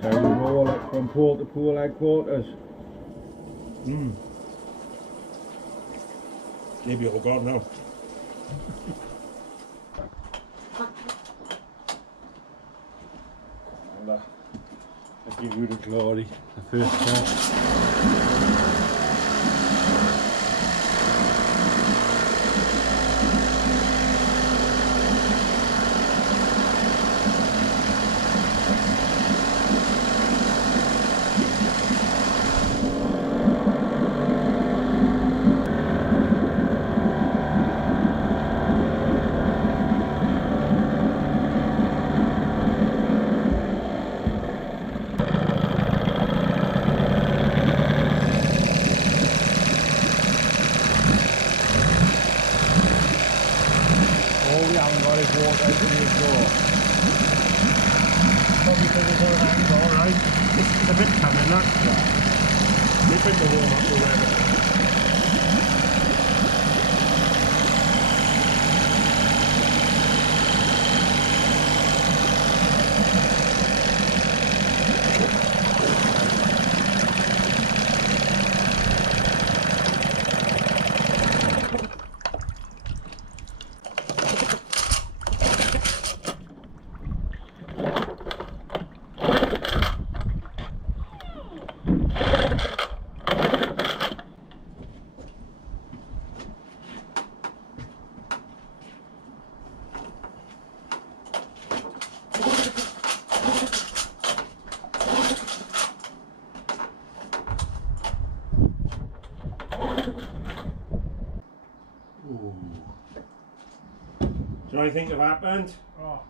So we roll it from port to pool headquarters. Maybe all gone now. I give you the glory, the first time. All we haven't got is water out of the exhaust. Probably because it's on an angle, right? It's a bit coming, that. Yeah. They bring the warm up already. Do you know what I think have happened? Oh.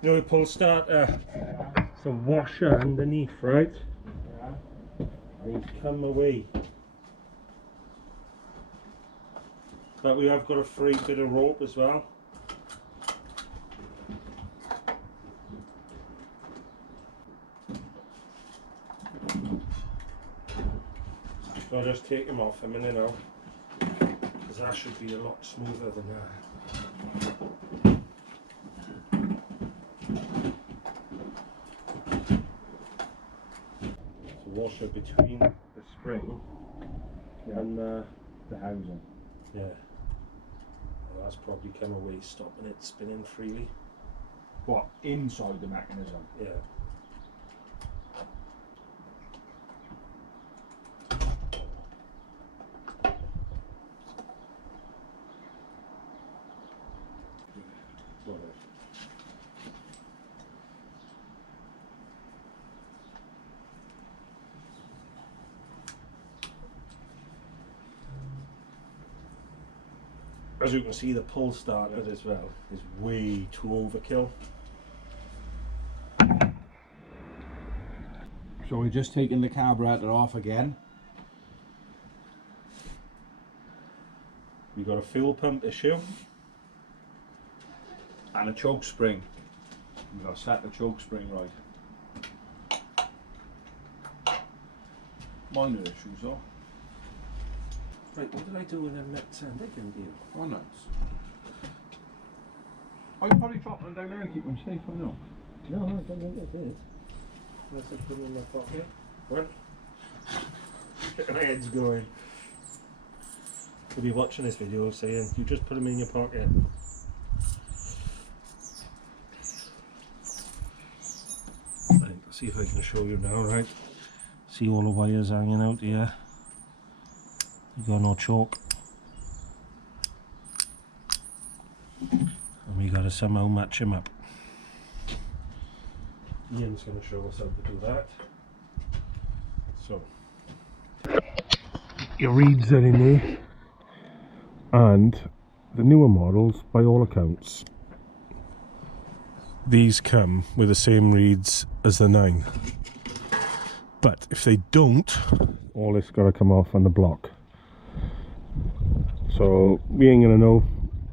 You know the pull starter? Yeah. It's a washer underneath, right? Yeah. And he's come away. But we have got a free bit of rope as well. So I'll just take him off a minute now, because that should be a lot smoother than that. It's a washer between the spring and the housing. Yeah. Well, that's probably come away, stopping it spinning freely. What, inside the mechanism? Yeah. As you can see, the pull starter as well is way too overkill. So we're just taking the carburetor off again. We've got a fuel pump issue. And a choke spring. We've got to set the choke spring right. Minor issues though. Right, what did I do with them nuts and they can do? Oh, nice. I can probably drop them down there and keep them safe, I know. No, I don't think it is. Unless I put them in my pocket. What? My head's going. You'll be watching this video saying, you just put them in your pocket. Right, let's see if I can show you now, right? See all the wires hanging out here. You got no choke. And we got to somehow match him up. Ian's going to show us how to do that. So, your reeds are in there, and the newer models, by all accounts, these come with the same reeds as the 9. But if they don't, all this got to come off on the block. So we ain't gonna know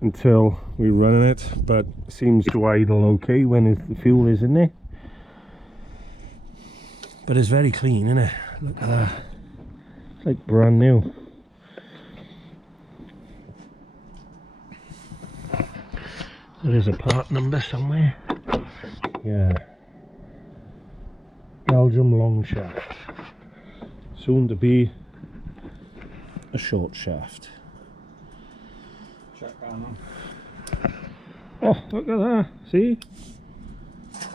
until we're running it, but it seems to idle okay when the fuel is in there. But it's very clean, isn't it? Look at that. It's like brand new. There is a part number somewhere. Yeah. Belgium long shaft. Soon to be a short shaft. Check that on. Oh, look at that. See?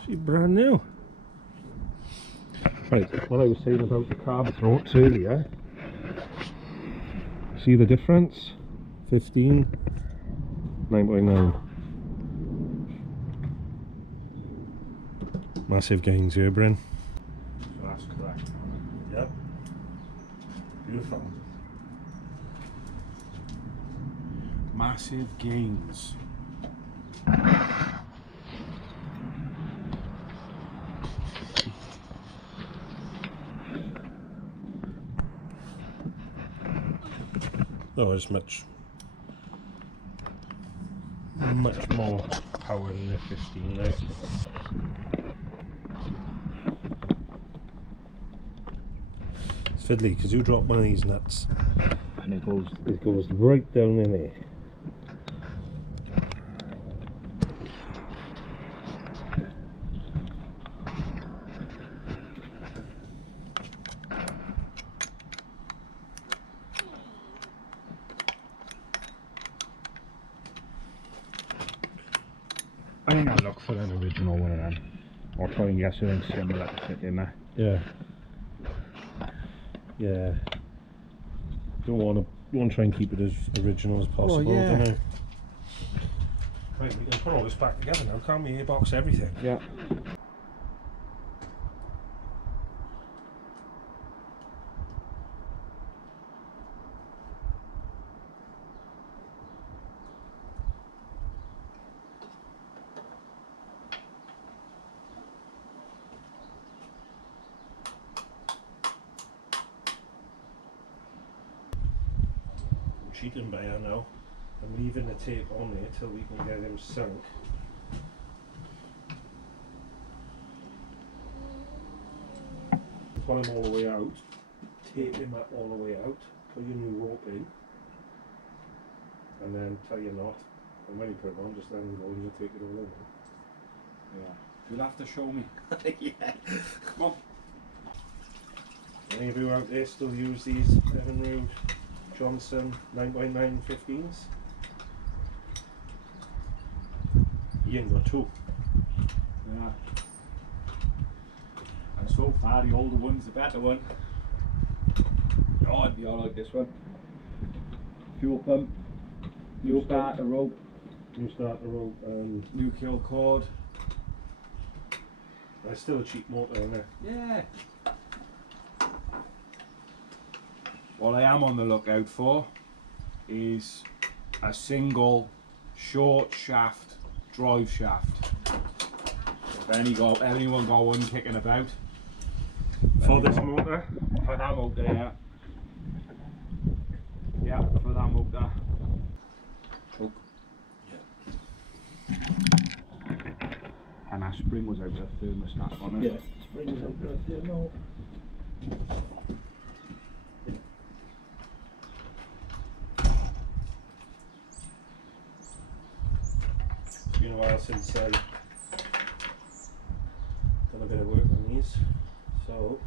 She's brand new. Right, what I was saying about the carb throats earlier. See the difference? 15, 9.9. Massive gains here, Bryn. So that's correct. Yep. Beautiful. Massive gains. Oh, it's much more power than the 15 there. It's fiddly because you drop one of these nuts And it goes right down in there. I think I'll look for an original one of them. Or try and get something similar to fit in there. Yeah. Yeah. You want to try and keep it as original as possible, yeah. don't you? Right, we can put all this back together now, can't we? Airbox everything. Yeah. Cheating by her now. I'm leaving the tape on there till we can get him sunk. Pull him all the way out, tape him up all the way out, put your new rope in, and then tie your knot. And when you put it on, just let him go and you'll take it all over. Yeah. You'll have to show me. Yeah. Come on. Any of you out there still use these Evan Rood Johnson 9x9 15s? You ain't got two. Yeah. And so far the older one's the better one. Oh, I'd be alright this one. Fuel pump. New starter rope. New starter rope and New kill cord. there's still a cheap motor in there. Yeah. What I am on the lookout for is a single short shaft drive shaft. If anyone got one kicking about. For this motor? For that motor, yeah. Yeah, for that motor. Choke. Yeah. And that spring was out of the thermostat on it. Yeah, spring is out there now. It's been a while since I've done a bit of work on these, so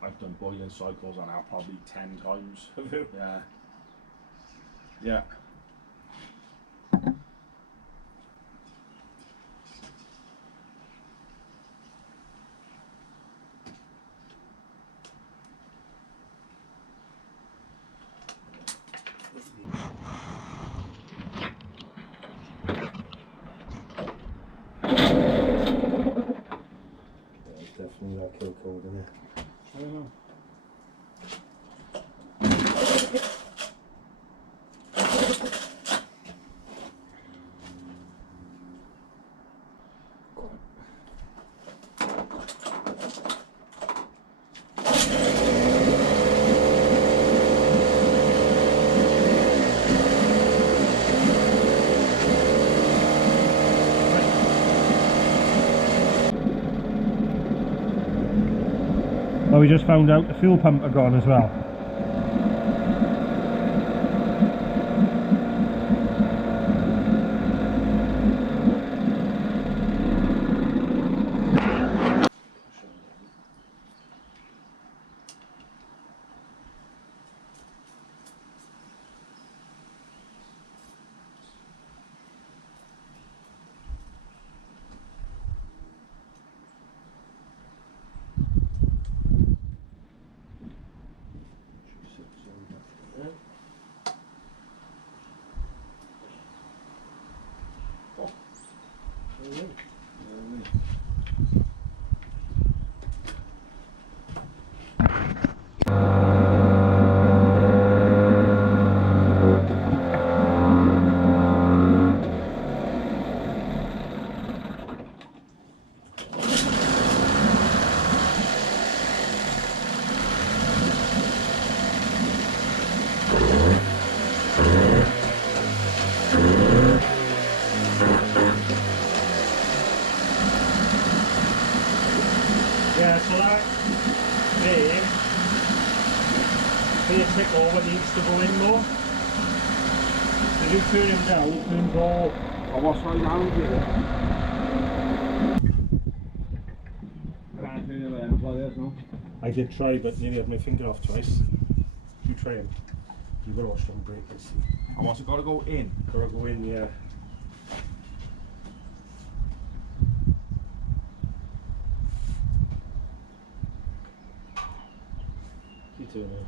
I've done boiling cycles on that probably 10 times. have you? Yeah. Yeah. There's definitely that kill code in it. I don't know. Well, we just found out the fuel pump had gone as well. For your tick over needs to go in more. Did you turn him down? You can go. I was right down with it. Can't turn it around like this, no? I did try, but nearly had my finger off twice. You try him. You've got all strong breakers. And what's it got to go in? Gotta go in, yeah. You turn it.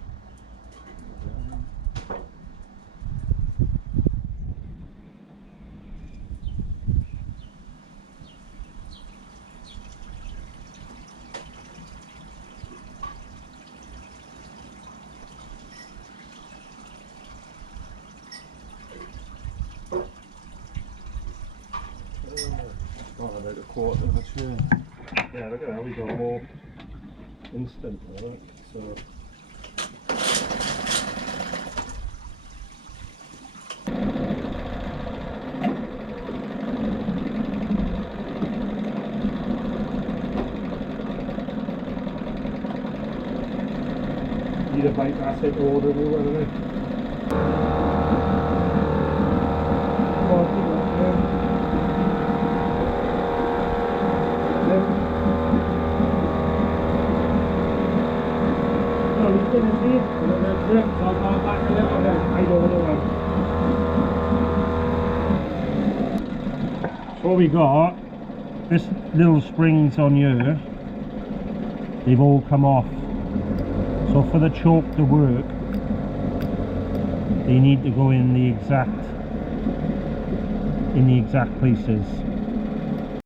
Got about a quarter of a turn. Yeah, look at that, we got more instant, alright, so. Need a bike asset order new one, isn't it? So what we got, this little springs on here, they've all come off. So for the choke to work, they need to go in the exact places.